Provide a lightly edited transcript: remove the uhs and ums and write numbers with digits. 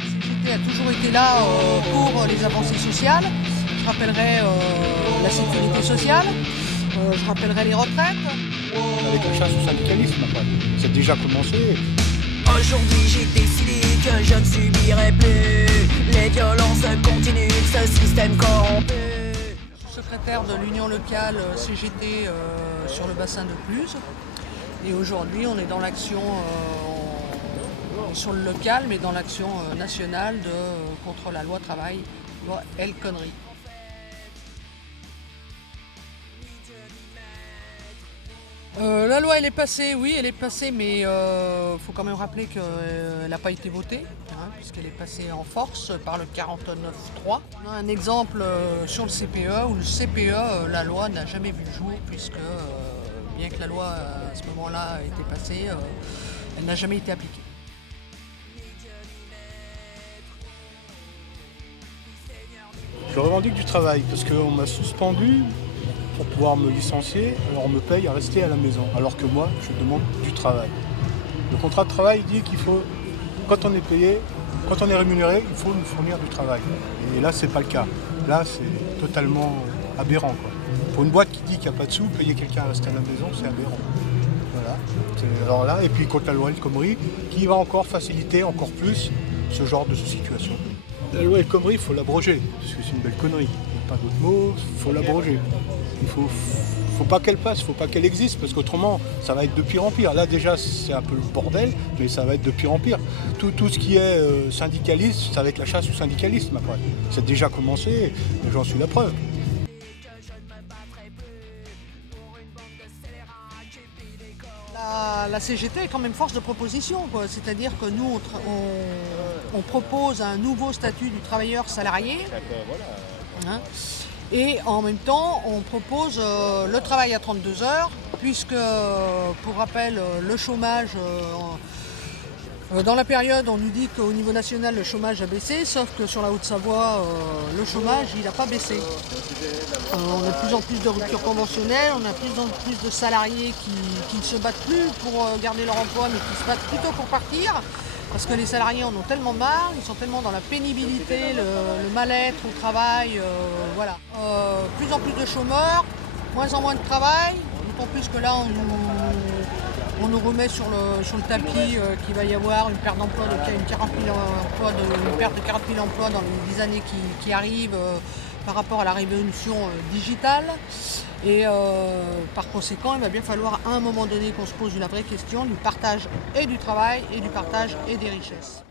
CGT a toujours été là pour les avancées sociales. Je rappellerai la sécurité sociale, je rappellerai les retraites. Avec la chasse au syndicalisme, après. C'est déjà commencé. Aujourd'hui j'ai décidé que je ne subirai plus les violences continues de ce système corrompu. Je suis secrétaire de l'union locale CGT sur le bassin de Cluses. Et aujourd'hui on est dans l'action sur le local, mais dans l'action nationale contre la loi travail, loi El Khomri. La loi elle est passée, oui elle est passée, mais il faut quand même rappeler qu'elle n'a pas été votée, puisqu'elle est passée en force par le 49.3. On a un exemple sur le CPE, où le CPE, la loi n'a jamais vu le jour, puisque bien que la loi à ce moment-là ait été passée, elle n'a jamais été appliquée. Je revendique du travail parce qu'on m'a suspendu pour pouvoir me licencier, alors on me paye à rester à la maison, alors que moi, je demande du travail. Le contrat de travail dit qu'il faut, quand on est payé, quand on est rémunéré, il faut nous fournir du travail. Et là, c'est pas le cas. Là, c'est totalement aberrant, quoi. Pour une boîte qui dit qu'il n'y a pas de sous, payer quelqu'un à rester à la maison, c'est aberrant. Voilà. Alors là, et puis contre la loi El Khomri, qui va encore faciliter encore plus ce genre de situation. La loi El Khomri, il faut l'abroger, parce que c'est une belle connerie. Il n'y a pas d'autre mot, il faut l'abroger. Il faut pas qu'elle passe, il faut pas qu'elle existe, parce qu'autrement, ça va être de pire en pire. Là, déjà, c'est un peu le bordel, mais ça va être de pire en pire. Tout ce qui est syndicaliste, ça va être la chasse au syndicalisme après. C'est déjà commencé, et j'en suis la preuve. La CGT est quand même force de proposition, quoi. C'est-à-dire que nous, on propose un nouveau statut du travailleur salarié. Hein, et en même temps, on propose le travail à 32 heures, puisque, pour rappel, le chômage, dans la période, on nous dit qu'au niveau national, le chômage a baissé, sauf que sur la Haute-Savoie, le chômage, il n'a pas baissé. On a de plus en plus de ruptures conventionnelles, on a de plus en plus de salariés qui ne se battent plus pour garder leur emploi, mais qui se battent plutôt pour partir. Parce que les salariés en ont tellement marre, ils sont tellement dans la pénibilité, le mal-être au travail, voilà. Plus en plus de chômeurs, moins en moins de travail, d'autant plus que là on nous remet sur le tapis qu'il va y avoir une perte d'emploi une perte de 40 000 emplois dans les 10 années qui arrivent par rapport à la révolution digitale. Et par conséquent, il va bien falloir à un moment donné qu'on se pose la vraie question du partage et du travail et du partage et des richesses.